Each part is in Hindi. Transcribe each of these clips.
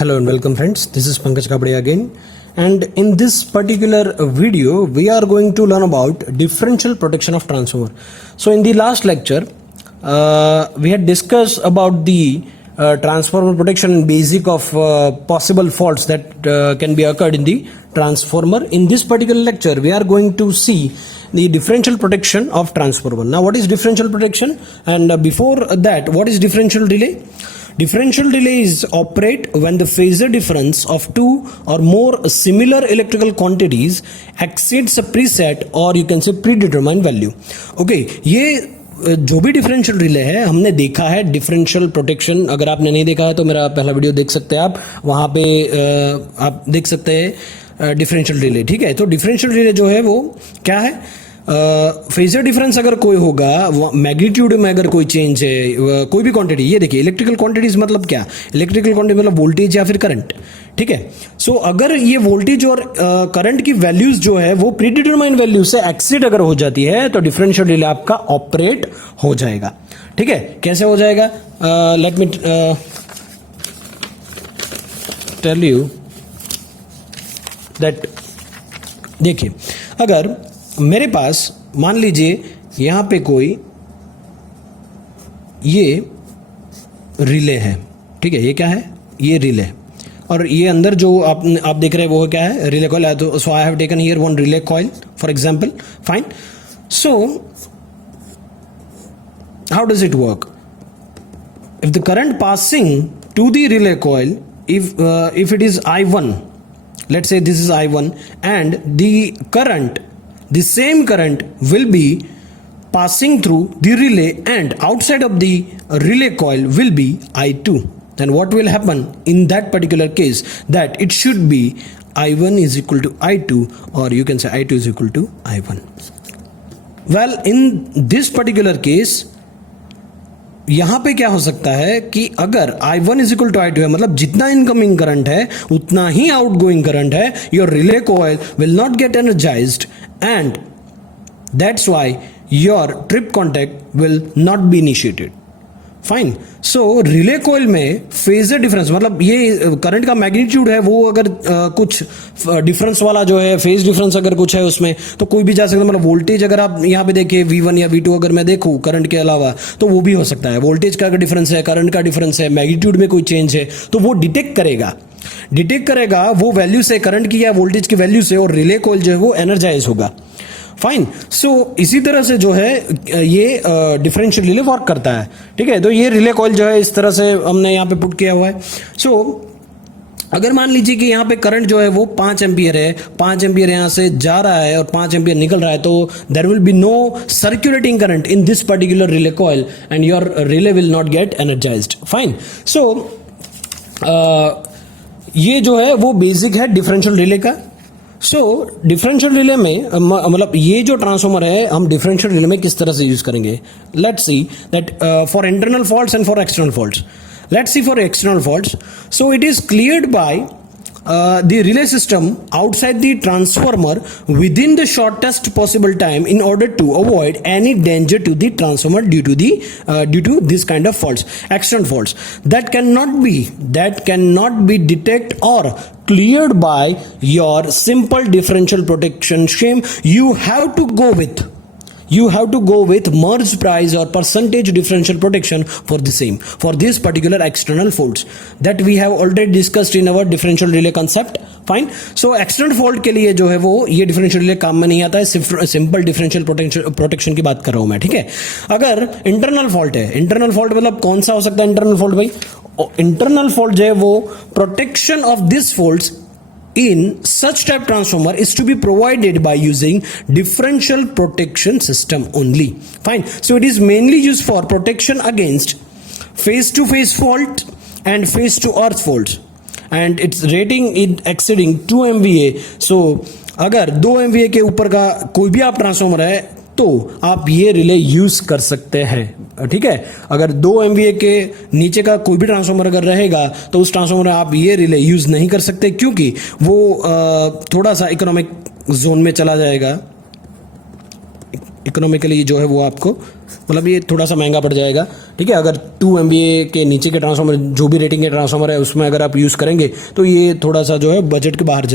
Hello and welcome friends, this is Pankaj Kabade again, and in this particular video we are going to learn about differential protection of transformer. So in the last lecture we had discussed about the transformer protection and basic of possible faults that can be occurred in the transformer. In this particular lecture we are going to see the differential protection of transformer. Now what is differential protection, and before that, what is differential relay? Differential relays operate when the phasor difference of two or more similar electrical quantities exceeds a preset or you can say predetermined value. Okay, ये जो भी डिफरेंशियल रिले है हमने देखा है डिफरेंशियल प्रोटेक्शन. अगर आपने नहीं देखा है तो मेरा पहला वीडियो देख सकते हैं, आप वहां पे आप देख सकते हैं डिफरेंशियल रिले. ठीक है, तो डिफरेंशियल रिले जो है वो क्या है, फेजर डिफरेंस अगर कोई होगा, मैग्नीट्यूड में अगर कोई चेंज है, कोई भी क्वांटिटी, ये देखिए इलेक्ट्रिकल क्वांटिटीज मतलब क्या, इलेक्ट्रिकल क्वांटिटी मतलब वोल्टेज या फिर करंट. ठीक है, सो अगर ये वोल्टेज और करंट की वैल्यूज जो है वो प्रीडिटरमाइंड वैल्यू से एक्सीड अगर हो जाती है तो डिफरेंशियल रिले आपका ऑपरेट हो जाएगा. ठीक है, कैसे हो जाएगा, let me tell you that. देखिए, अगर मेरे पास मान लीजिए यहां पे कोई ये रिले है. ठीक है, ये क्या है, ये रिले, और ये अंदर जो आप देख रहे हैं वो क्या है, रिले कॉइल. तो so I have taken here one relay coil for example. Fine, so how does it work? If the current passing to the relay coil, if it is I1, let's say this is I1, and the same current will be passing through the relay, and outside of the relay coil will be I2. Then what will happen in that particular case, that it should be I1 is equal to I2, or you can say I2 is equal to I1. Well, in this particular case यहां पे क्या हो सकता है कि अगर I1 is equal to I2 है, मतलब जितना इनकमिंग करंट है उतना ही आउटगोइंग करंट है, your relay coil will not get energised and that's why your trip contact will not be initiated. Fine, so relay coil में फेजर डिफरेंस मतलब ये करंट का मैग्नीट्यूड है वो अगर कुछ डिफरेंस वाला जो है, फेज डिफरेंस अगर कुछ है उसमें तो कोई भी जा सकता है. मतलब वोल्टेज अगर आप यहाँ पे देखिए V1 या V2 अगर मैं देखूँ करंट के अलावा तो वो भी हो सकता है. वोल्टेज का अगर डिफरेंस है, करंट का डिफरेंस है, मैग्नीट्यूड में कोई चेंज है तो वो डिटेक्ट करेगा वो वैल्यू से, करंट की या वोल्टेज की वैल्यू से, और रिले कॉइल जो है वो एनर्जाइज होगा. फाइन, सो इसी तरह से जो है ये डिफरेंशियल रिले वर्क करता है. ठीक है, तो ये रिले कॉइल जो है इस तरह से हमने यहाँ पे पुट किया हुआ है. सो अगर मान लीजिए कि यहाँ पे करंट जो है वो 5 एम्पियर है, 5 एम्पियर यहाँ से जा रहा है और 5 एम्पियर निकल रहा है, तो there will be no circulating current in this particular relay coil and your relay will not get energised. Fine, so ये जो है वो बेसिक है डिफरेंशियल रिले का. सो डिफरेंशियल रिले में मतलब ये जो ट्रांसफॉर्मर है हम डिफरेंशियल रिले में किस तरह से यूज करेंगे. Let's see that for internal faults and for external faults. Let's see for external faults. So it is cleared by the relay system outside the transformer within the shortest possible time in order to avoid any danger to the transformer due to this kind of faults, external faults that cannot be detected or cleared by your simple differential protection scheme. You have to go with merged price or percentage differential protection for the same, for this particular external faults that we have already discussed in our differential relay concept. Fine, so external fault के लिए जो है वो ये differential relay काम में नहीं आता है, सिर्फ सिंपल differential protection की बात कर रहा हूं मैं. ठीक है, अगर internal fault है, internal fault मतलब कौन सा हो सकता है internal fault भाई? internal fault जो है वो protection of this faults in such type transformer is to be provided by using differential protection system only. Fine, so it is mainly used for protection against phase to phase fault and phase to earth faults, and its rating is exceeding 2 MVA. so अगर 2 MVA के ऊपर का कोई भी आप ट्रांसफॉर्मर है तो आप ये रिले यूज कर सकते हैं. ठीक है, अगर 2 MVA के नीचे का कोई भी ट्रांसफॉर्मर अगर रहेगा तो उस ट्रांसफॉर्मर में आप ये रिले यूज नहीं कर सकते, क्योंकि वो थोड़ा सा इकोनॉमिक जोन में चला जाएगा. इकोनॉमिकली जो है वो आपको मतलब ये थोड़ा सा महंगा पड़ जाएगा, ठीक है। अगर 2 MVA के नीचे के ट्रांसफार्मर जो भी रेटिंग के ट्रांसफार्मर है उसमें अगर आप यूज़ करेंगे तो ये थोड़ा सा जो है बजट के बाहर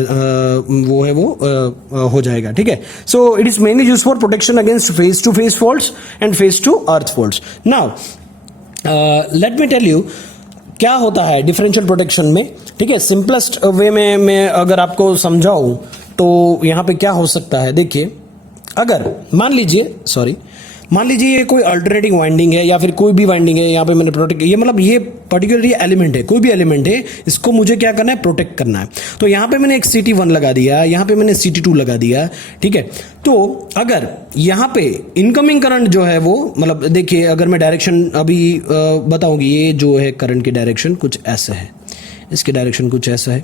वो है वो हो जाएगा, ठीक है। So it is mainly use for protection against phase to phase faults and phase to earth faults. Now let me tell you क्या होता है डिफरेंशियल प्रोटेक्शन में, ठीक है। सिंपलेस्ट वे में मैं अगर आपको समझाऊं तो यहाँ पे क्या हो सकता है, देखिए अगर मान लीजिए ये कोई अल्टरनेटिंग वाइंडिंग है या फिर कोई भी वाइंडिंग है, यहाँ पे मैंने प्रोटेक्ट ये मतलब ये पर्टिकुलर ये एलिमेंट है, कोई भी एलिमेंट है, इसको मुझे क्या करना है, प्रोटेक्ट करना है। तो यहाँ पे मैंने एक CT1 लगा दिया, यहाँ पे मैंने CT2 लगा दिया, ठीक है। तो अगर यहाँ पे इनकमिंग करंट जो है वो मतलब देखिए अगर मैं डायरेक्शन अभी बताऊंगी, ये जो है करंट की डायरेक्शन कुछ ऐसा है, इसकी डायरेक्शन कुछ ऐसा है,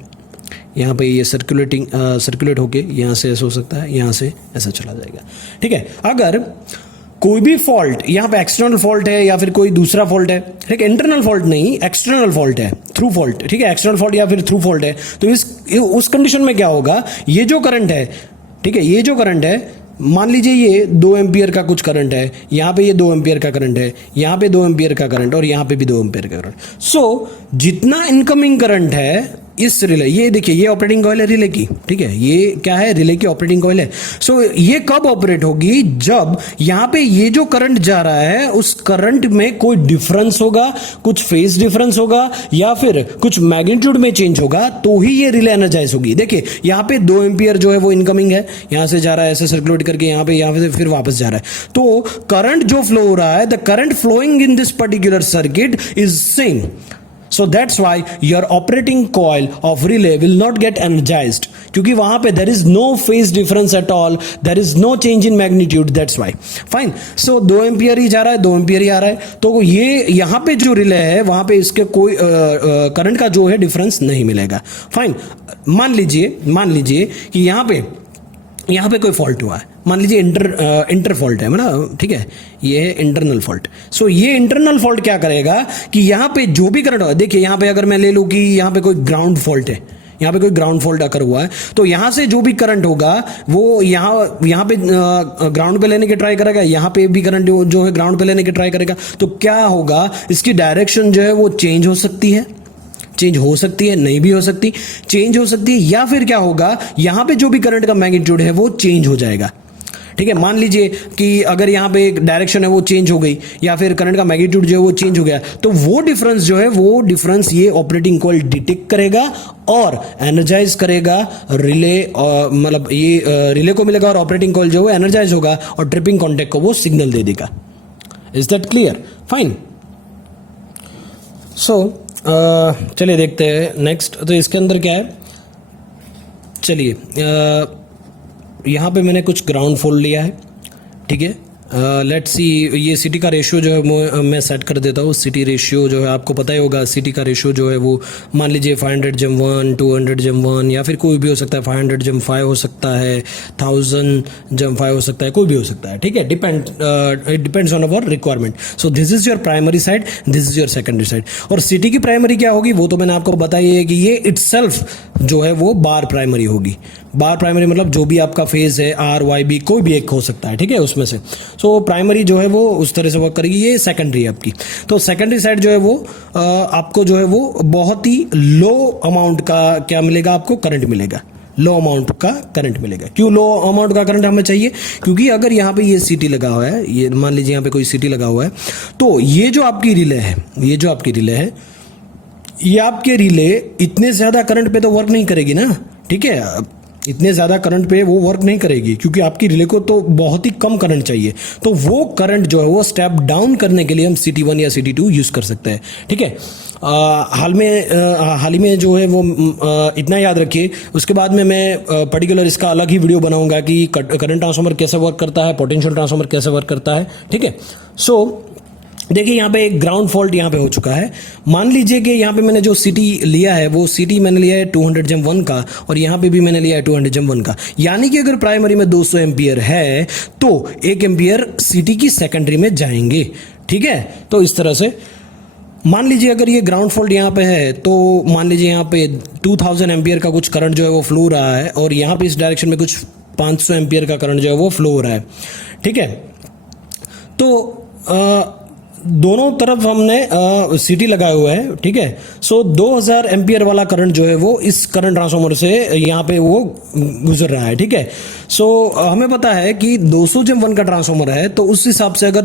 यहाँ पे ये सर्कुलेट होके यहाँ से ऐसा हो सकता है, यहाँ से ऐसा चला जाएगा, ठीक है। अगर कोई भी फॉल्ट यहाँ पे एक्सटर्नल फॉल्ट है या फिर कोई दूसरा फॉल्ट है, ठीक है, इंटरनल फॉल्ट नहीं एक्सटर्नल फॉल्ट है, थ्रू फॉल्ट, ठीक है, एक्सटर्नल फॉल्ट या फिर थ्रू फॉल्ट है, तो उस कंडीशन में क्या होगा, ये जो करंट है, ठीक है, ये जो करंट है, मान लीजिए ये 2 एम्पियर का कुछ करंट है, यहाँ पे ये 2 एम्पियर का करंट है, यहाँ पे 2 एम्पियर का करंट और यहाँ पे भी 2 एम्पियर का करंट। सो जितना इनकमिंग करंट है इस रिले, ये देखिए ये ऑपरेटिंग कॉइल है रिले की, ठीक है, ये क्या है, रिले की ऑपरेटिंग कॉइल है। सो ये कब ऑपरेट होगी, जब यहाँ पे ये जो करंट जा रहा है उस करंट में कोई डिफरेंस होगा, कुछ फेज डिफरेंस होगा या फिर कुछ मैग्नीट्यूड में चेंज होगा, तो ही ये रिले एनर्जाइज होगी। देखिए यहाँ पे 2 एम्पियर जो है वो इनकमिंग है, यहाँ से जा रहा है ऐसे सर्कुलेट करके यहाँ पे से फिर वापस जा रहा है, तो करंट जो फ्लो हो रहा है, the current flowing in this particular circuit is same. So that's why your operating coil of relay will not get energized, क्योंकि वहां पे there is no phase difference at all, there is no change in magnitude, that's why fine। So 2 ampere ही जा रहा है, 2 एम्पियर ही आ रहा है, तो ये यहाँ पे जो रिले है वहां पे इसके कोई करंट का जो है डिफरेंस नहीं मिलेगा, फाइन। मान लीजिए कि यहाँ पे कोई फॉल्ट हुआ है, मान लीजिए इंटर फॉल्ट है ना, ठीक है, ये है इंटरनल फॉल्ट। सो ये इंटरनल फॉल्ट क्या करेगा कि यहाँ पे जो भी करंट होगा, देखिए यहाँ पे अगर मैं ले लूँ कि यहाँ पे कोई ग्राउंड फॉल्ट है, यहाँ पे कोई ग्राउंड फॉल्ट अकर हुआ है, तो यहाँ से जो भी करंट होगा वो यहाँ पे ग्राउंड पे लेने की ट्राई करेगा, यहाँ पे भी करंट जो है ग्राउंड पे लेने की ट्राई करेगा, तो क्या होगा, इसकी डायरेक्शन जो है वो चेंज हो सकती है, नहीं भी हो सकती, चेंज हो सकती है, या फिर क्या होगा, यहां पे जो भी करंट का मैग्नीट्यूड है वो चेंज हो जाएगा, ठीक है। मान लीजिए कि अगर यहां पे डायरेक्शन है वो चेंज हो गई या फिर करंट का मैग्नीट्यूड जो है वो चेंज हो गया, तो वो डिफरेंस जो है वो डिफरेंस ये ऑपरेटिंग कॉइल डिटेक्ट करेगा और एनर्जाइज करेगा रिले, मतलब ये रिले को मिलेगा और ऑपरेटिंग कॉइल जो है एनर्जाइज होगा और ट्रिपिंग कॉन्टैक्ट को वो सिग्नल दे देगा। Is that clear? फाइन। सो चलिए देखते हैं नेक्स्ट। तो इसके अंदर क्या है, चलिए यहाँ पे मैंने कुछ ग्राउंड फोल्ड लिया है, ठीक है। लेट्स सी, ये सिटी का रेशियो जो है मैं सेट कर देता हूँ। सिटी रेशियो जो है आपको पता ही होगा, सिटी का रेशियो जो है वो मान लीजिए 500/1, 200/1 या फिर कोई भी हो सकता है, 500/5 हो सकता है, 1000/5 हो सकता है, कोई भी हो सकता है, ठीक है। It depends on our requirement. So this is your primary side, this is your secondary side. और सिटी की प्राइमरी क्या होगी वो तो मैंने आपको बताई है कि ये इटसेल्फ जो है वो बार प्राइमरी होगी। बार प्राइमरी मतलब जो भी आपका फेज है RYB कोई भी एक हो सकता है, ठीक है, उसमें से। सो प्राइमरी जो है वो उस तरह से वर्क करेगी। ये सेकेंडरी है आपकी। तो सेकेंडरी साइड जो है वो आपको जो है वो बहुत ही लो अमाउंट का क्या मिलेगा, आपको करंट मिलेगा, लो अमाउंट का करंट मिलेगा। क्यों लो अमाउंट का करंट हमें चाहिए? क्योंकि अगर यहाँ पे ये सीटी लगा हुआ है, ये मान लीजिए यहाँ पे कोई सीटी लगा हुआ है, तो ये जो आपकी रिले है, ये आपके रिले इतने ज्यादा करंट पे तो वर्क नहीं करेगी ना, ठीक है। इतने ज़्यादा करंट पे वो वर्क नहीं करेगी क्योंकि आपकी रिले को तो बहुत ही कम करंट चाहिए। तो वो करंट जो है वो स्टेप डाउन करने के लिए हम CT1 या CT2 यूज़ कर सकते हैं, ठीक है। हाल ही में जो है वो इतना याद रखिए। उसके बाद में मैं पर्टिकुलर इसका अलग ही वीडियो बनाऊंगा कि करंट ट्रांसफार्मर कैसे वर्क करता है, पोटेंशियल ट्रांसफार्मर कैसे वर्क करता है, ठीक है। सो देखिए यहाँ पे एक ग्राउंड फॉल्ट यहाँ पे हो चुका है। मान लीजिए कि यहाँ पे मैंने जो सिटी लिया है वो सिटी मैंने लिया है 200/1 का और यहाँ पे भी मैंने लिया है 200/1 का। यानी कि अगर प्राइमरी में 200 एम्पियर है तो 1 एम्पियर सिटी की सेकेंडरी में जाएंगे, ठीक है। तो इस तरह से मान लीजिए अगर ये ग्राउंड फॉल्ट यहाँ पे है तो मान लीजिए यहाँ पे 2000 एम्पियर का कुछ करंट जो है वो फ्लो रहा है और यहाँ पे इस डायरेक्शन में कुछ 500 एम्पियर का करंट जो है वो फ्लो हो रहा है, ठीक है। तो दोनों तरफ हमने सीटी लगाए हुए है, ठीक है। सो 2000 एम्पियर वाला करंट जो है वो इस करंट ट्रांसफार्मर से यहाँ पे वो गुजर रहा है, ठीक है। सो हमें पता है कि 200/1 का ट्रांसफार्मर है, तो उस हिसाब से अगर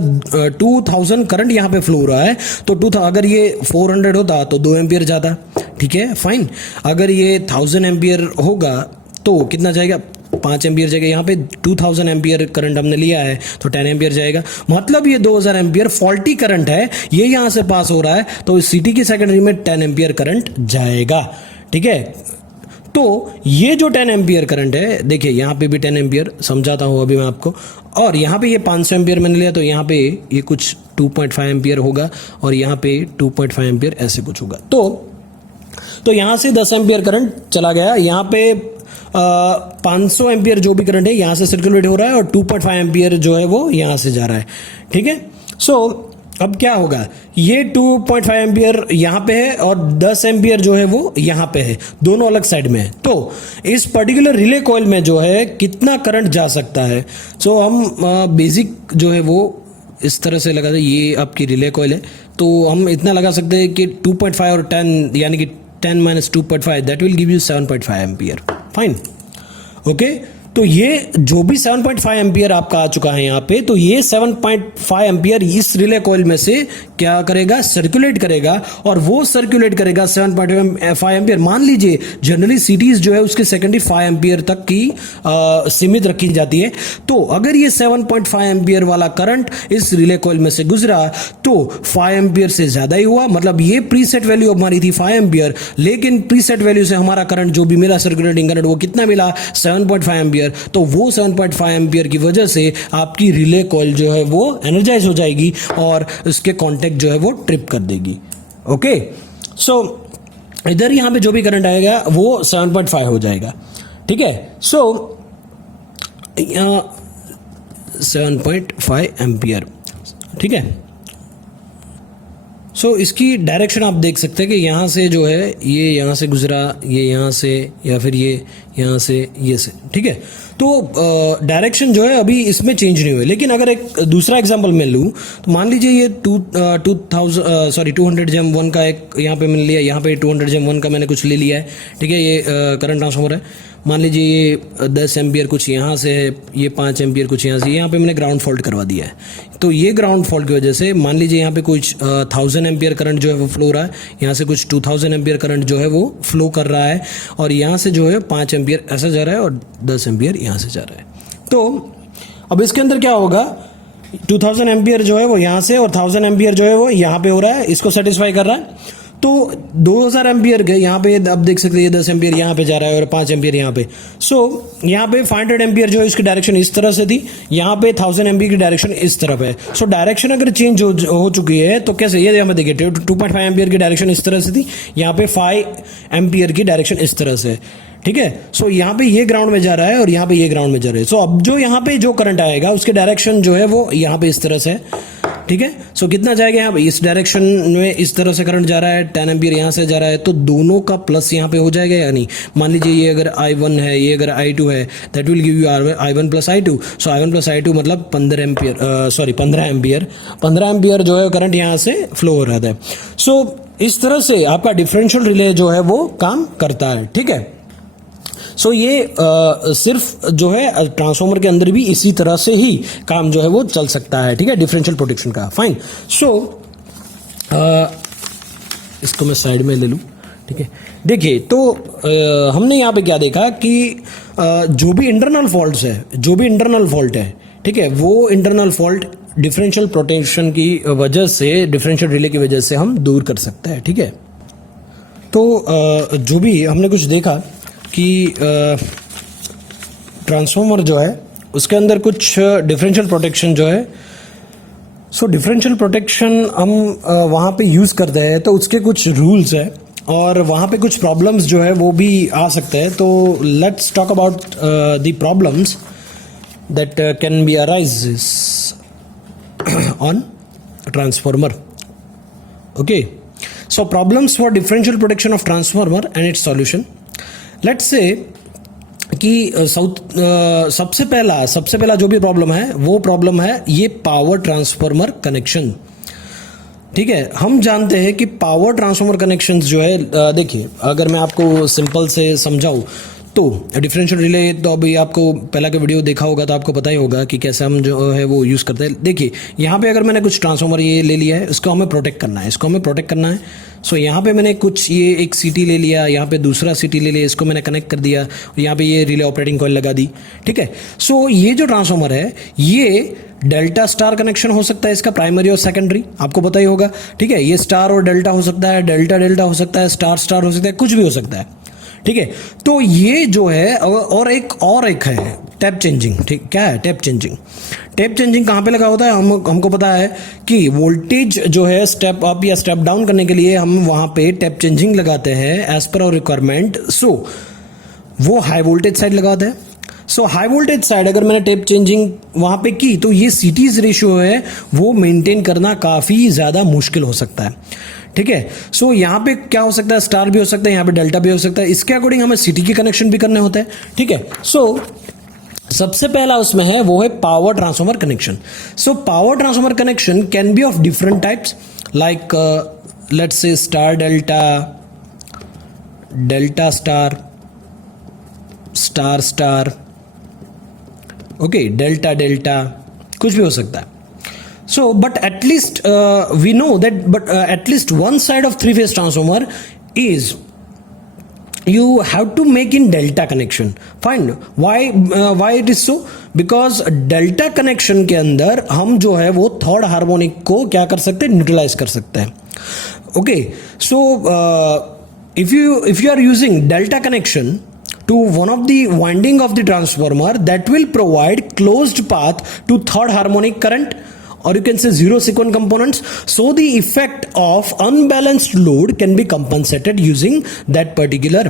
2000 करंट यहाँ पे फ्लो हो रहा है तो अगर ये 400 होता तो 2 एम्पियर जाता, ठीक है, फाइन। अगर ये 1000 एम्पियर होगा तो कितना जाएगा, 5 एम्पियर जाएगा। यहाँ पे 2000 एम्पियर करंट हमने लिया है तो 10 एम्पियर जाएगा, मतलब ये 2000 एम्पियर फॉल्टी करंट है, ये यहाँ से पास हो रहा है, तो इस सीटी की सेकेंडरी में 10 एम्पियर करंट जाएगा, ठीक है। तो ये जो 10 एम्पियर करंट है, देखिए यहाँ पे भी 10 एम्पियर समझाता हूँ अभी मैं आपको, और यहाँ पे ये 500 एम्पियर मैंने लिया, तो यहाँ पे ये कुछ 2.5 एम्पियर होगा और यहाँ पे 2.5 एम्पियर ऐसे कुछ होगा। तो यहाँ से 10 एम्पियर करंट चला गया, यहाँ पे 500 एम्पियर जो भी करंट है यहाँ से सर्कुलेट हो रहा है और 2.5 एम्पियर जो है वो यहाँ से जा रहा है, ठीक है। सो अब क्या होगा, ये 2.5 एम्पियर यहाँ पे है और 10 एम्पियर जो है वो यहाँ पे है, दोनों अलग साइड में है। तो इस पर्टिकुलर रिले कॉइल में जो है कितना करंट जा सकता है, सो हम बेसिक जो है वो इस तरह से लगा दे, ये आपकी रिले कॉइल है, तो हम इतना लगा सकते हैं कि 2.5 और 10 यानी कि 10 minus 2.5 that will give you 7.5 ampere, fine, okay. तो ये जो भी 7.5 एम्पियर आपका आ चुका है यहाँ पे, तो ये 7.5 एम्पियर इस रिले कॉइल में से क्या करेगा, सर्कुलेट करेगा, और वो सर्कुलेट करेगा 7.5 एम्पियर। मान लीजिए जनरली सीटीज जो है उसके सेकेंडरी 5 एम्पियर तक की सीमित रखी जाती है, तो अगर ये 7.5 एम्पियर वाला करंट इस रिले कॉइल में से गुजरा तो 5 एम्पियर से ज्यादा ही हुआ, मतलब ये प्रीसेट वैल्यू हमारी थी 5 एम्पियर, लेकिन प्रीसेट वैल्यू से हमारा करंट जो भी मिला सर्कुलेटिंग करंट वो कितना मिला, 7.5 एम्पियर। तो वो 7.5 एम्पियर की वजह से आपकी रिले कॉइल जो है वो एनर्जाइज हो जाएगी और उसके कांटेक्ट जो है वो ट्रिप कर देगी, ओके। सो इधर यहां पे जो भी करंट आएगा वो 7.5 हो जाएगा, ठीक है। सो 7.5 एम्पियर, ठीक है। सो इसकी डायरेक्शन आप देख सकते हैं कि यहाँ से जो है ये यहाँ से गुजरा, ये यहाँ से, या फिर ये यहाँ से, ये से, ठीक है। तो डायरेक्शन जो है अभी इसमें चेंज नहीं हुई, लेकिन अगर एक दूसरा एग्जांपल मैं लूँ तो मान लीजिए ये 200/1 का एक यहाँ पे मैंने लिया, यहाँ पे 200/1 का मैंने कुछ ले लिया है, ठीक है। ये करंट ट्रांसफार्मर है, मान लीजिए ये 10 एम्पियर कुछ यहाँ से है, ये 5 एम्पियर कुछ यहाँ से, यहाँ पे मैंने ग्राउंड फॉल्ट करवा दिया है। तो ये ग्राउंड फॉल्ट की वजह से मान लीजिए यहाँ पे कुछ 1000 एम्पियर करंट जो है वो फ्लो हो रहा है, यहाँ से कुछ 2000 एम्पियर करंट जो है वो फ्लो कर रहा है, और यहाँ से जो है 5 एम्पियर ऐसा जा रहा है और 10 एम्पियर यहाँ से जा रहा है। तो अब इसके अंदर क्या होगा, 2000 एम्पियर जो है वो यहाँ से और 1000 एम्पियर जो है वो यहाँ पे हो रहा है, इसको सेटिस्फाई कर रहा है। तो 2000 एम्पियर के यहाँ पे अब देख सकते हैं ये 10 एम्पियर यहाँ पे जा रहा है और 5 एम्पियर यहाँ पे। सो यहाँ पे 500 एम्पियर जो है इसकी डायरेक्शन इस तरह से थी, यहाँ पे 1000 एम्पियर की डायरेक्शन इस तरफ है। सो डायरेक्शन अगर चेंज हो चुकी है तो कैसे, ये यहाँ पे देखिए 2.5 एम्पियर की डायरेक्शन इस तरह से थी, यहाँ पे 5 एम्पियर की डायरेक्शन इस तरह से, ठीक है। सो यहाँ पे ये ग्राउंड में जा रहा है और यहाँ पे ये ग्राउंड में जा रहा है। सो अब जो यहाँ पे जो करंट आएगा उसके डायरेक्शन जो है वो यहाँ पे इस तरह से है, ठीक है। सो कितना जाएगा यहाँ पे, इस डायरेक्शन में इस तरह से करंट जा रहा है, 10 एम्पियर यहाँ से जा रहा है, तो दोनों का प्लस यहाँ पे हो जाएगा या नहीं। मान लीजिए ये अगर I1 है, ये अगर I2 है, that will give you I1 plus I2। So I1 plus I2 मतलब 15 एम्पियर जो है करंट यहाँ से फ्लो हो रहा था। सो इस तरह से आपका डिफरेंशियल रिले जो है वो काम करता है, ठीक है। सो ये सिर्फ जो है ट्रांसफार्मर के अंदर भी इसी तरह से ही काम जो है वो चल सकता है, ठीक है, डिफरेंशियल प्रोटेक्शन का, फाइन। सो इसको मैं साइड में ले लूँ, ठीक है। देखिए तो हमने यहाँ पे क्या देखा कि जो भी इंटरनल फॉल्ट है, ठीक है, वो इंटरनल फॉल्ट डिफरेंशियल प्रोटेक्शन की वजह से, डिफरेंशियल रिले की वजह से हम दूर कर सकते हैं, ठीक है। तो जो भी हमने कुछ देखा कि ट्रांसफार्मर जो है उसके अंदर कुछ डिफरेंशियल प्रोटेक्शन जो है, सो डिफरेंशियल प्रोटेक्शन हम वहाँ पे यूज़ करते हैं तो उसके कुछ रूल्स है और वहाँ पे कुछ प्रॉब्लम्स जो है वो भी आ सकते हैं। तो let's talk about the problems that can be arises on transformer, okay. So problems for differential protection of transformer and it's solution. Let's say कि सबसे पहला जो भी प्रॉब्लम है वो प्रॉब्लम है ये पावर ट्रांसफार्मर कनेक्शन। ठीक है, हम जानते हैं कि पावर ट्रांसफार्मर कनेक्शंस जो है, देखिए अगर मैं आपको सिंपल से समझाऊं तो डिफरेंशियल रिले तो अभी आपको पहला का वीडियो देखा होगा तो आपको पता ही होगा कि कैसे हम जो है वो यूज़ करते हैं। देखिए यहाँ पे अगर मैंने कुछ ट्रांसफार्मर ये ले लिया है, इसको हमें प्रोटेक्ट करना है, सो यहाँ पे मैंने कुछ ये एक सीटी ले लिया, यहाँ पे दूसरा सीटी ले लिया, इसको मैंने कनेक्ट कर दिया, यहाँ पे ये रिले ऑपरेटिंग कॉइल लगा दी। ठीक है, सो ये जो ट्रांसफार्मर है ये डेल्टा स्टार कनेक्शन हो सकता है इसका, प्राइमरी और सेकेंडरी, आपको पता ही होगा। ठीक है, ये स्टार और डेल्टा हो सकता है, डेल्टा डेल्टा हो सकता है, स्टार स्टार हो सकता है, कुछ भी हो सकता है। ठीक है, तो ये जो है और एक है टैप चेंजिंग। ठीक, क्या है टैप चेंजिंग कहाँ पे लगा होता है, हमको पता है कि वोल्टेज जो है स्टेप अप या स्टेप डाउन करने के लिए हम वहां पे टैप चेंजिंग लगाते हैं एज पर आवर रिक्वायरमेंट। सो वो हाई वोल्टेज साइड लगाते हैं। सो हाई वोल्टेज साइड अगर मैंने टैप चेंजिंग वहां पे की तो ये सीटीज रेशियो है वो मेंटेन करना काफी ज्यादा मुश्किल हो सकता है। ठीक है, सो यहाँ पे क्या हो सकता है, स्टार भी हो सकता है, यहाँ पे डेल्टा भी हो सकता है, इसके अकॉर्डिंग हमें सिटी के कनेक्शन भी करने होते हैं। ठीक है, सो सबसे पहला उसमें है वो है power transformer connection. So power transformer connection can be of different types like let's say star delta, delta star, star star, okay delta delta, कुछ भी हो सकता है। So, but at least we know that, but at least one side of three-phase transformer is you have to make in delta connection. Fine. Why it is so? Because delta connection के अंदर हम जो है वो थर्ड हार्मोनिक को क्या कर सकते हैं, न्यूट्रलाइज कर सकते हैं। Okay. So if you are using delta connection to one of the winding of the transformer, that will provide closed path to third harmonic current, or you can say zero sequence components, so the effect of unbalanced load can be compensated using that particular,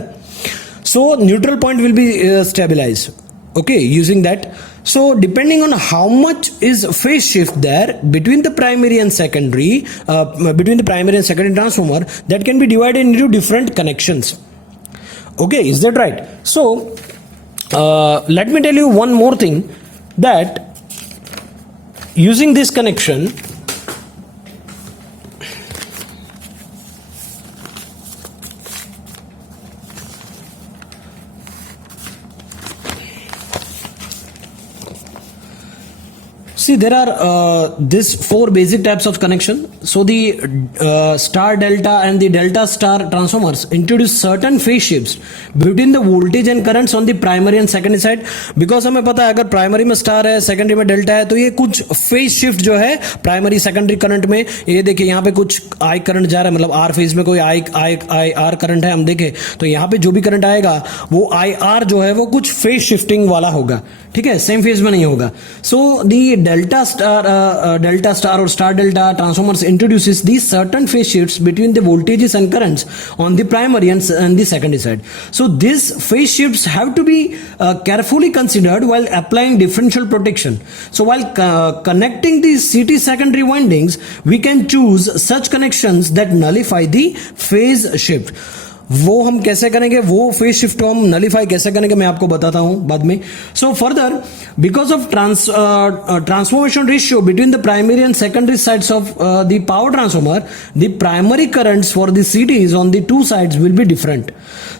so neutral point will be stabilized, okay, using that. So depending on how much is phase shift there between the primary and secondary transformer, that can be divided into different connections. Okay, is that right? So let me tell you one more thing, that using this connection, see there are these four basic types of connection. So the star delta and the delta star transformers introduce certain phase shifts between the voltage and currents on the primary and secondary side. Because हमें पता है अगर प्राइमरी में स्टार है, सेकेंडरी में डेल्टा है, तो ये कुछ फेज शिफ्ट जो है प्राइमरी सेकेंडरी करंट में, ये देखिए यहाँ पे कुछ आई करंट जा रहा है, मतलब आर फेज में कोई आई आर करंट है, हम देखें तो यहाँ पे जो भी करंट आएगा वो आई आर जो है वो कुछ फेज शिफ्टिंग वाला होगा। ठीक है, सेम फेज में नहीं होगा। सो दी डेल्टा स्टार और star delta transformers introduces these certain phase shifts between the voltages and currents on the primary and the secondary side. So these phase shifts have to be carefully considered while applying differential protection. So while connecting these CT secondary windings, we can choose such connections that nullify the phase shift. वो हम कैसे करेंगे, वो फेज शिफ्ट को हम नलीफाई कैसे करेंगे मैं आपको बताता हूं बाद में। So further, because of transformation ratio between the primary and secondary sides of the power transformer, the primary currents for the cities on the two sides will be different.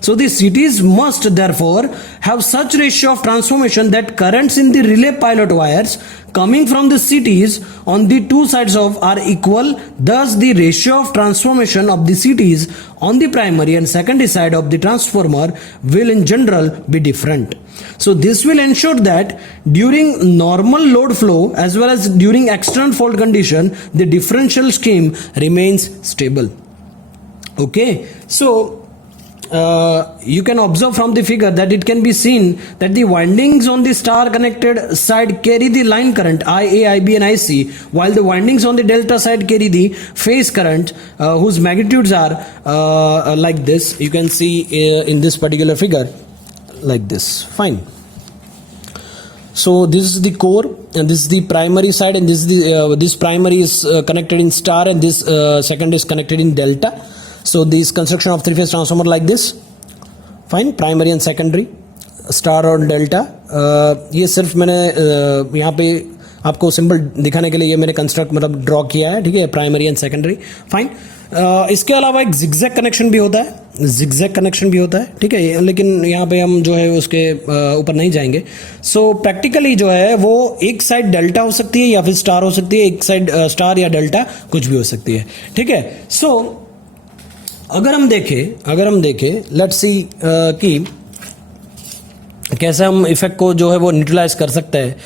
So the CTs must therefore have such ratio of transformation that currents in the relay pilot wires coming from the CTs on the two sides of are equal. Thus the ratio of transformation of the CTs on the primary and secondary side of the transformer will in general be different. So this will ensure that during normal load flow as well as during external fault condition, the differential scheme remains stable. Okay, so you can observe from the figure that it can be seen that the windings on the star connected side carry the line current IA, IB and IC, while the windings on the delta side carry the phase current whose magnitudes are like this. You can see in this particular figure like this. Fine. So this is the core and this is the primary side, and this is the this primary is connected in star and this second is connected in delta. So this construction of three-phase transformer like this. Fine, primary and secondary. Star और डेल्टा, ये सिर्फ मैंने यहाँ पे आपको सिंबल दिखाने के लिए ये मैंने कंस्ट्रक्ट मतलब ड्रॉ किया है, ठीक है, प्राइमरी एंड सेकेंडरी, फाइन। इसके अलावा एक जिगजैग कनेक्शन भी होता है, जिगजैग कनेक्शन भी होता है, ठीक है, लेकिन यहाँ पे हम जो है उसके ऊपर नहीं जाएंगे। सो प्रैक्टिकली जो है वो एक साइड डेल्टा हो सकती है या फिर स्टार हो सकती है, एक साइड स्टार या डेल्टा कुछ भी हो सकती है, ठीक है। सो अगर हम देखें लेट्स सी कि कैसे हम इफेक्ट को जो है वो न्यूट्रलाइज कर सकते हैं।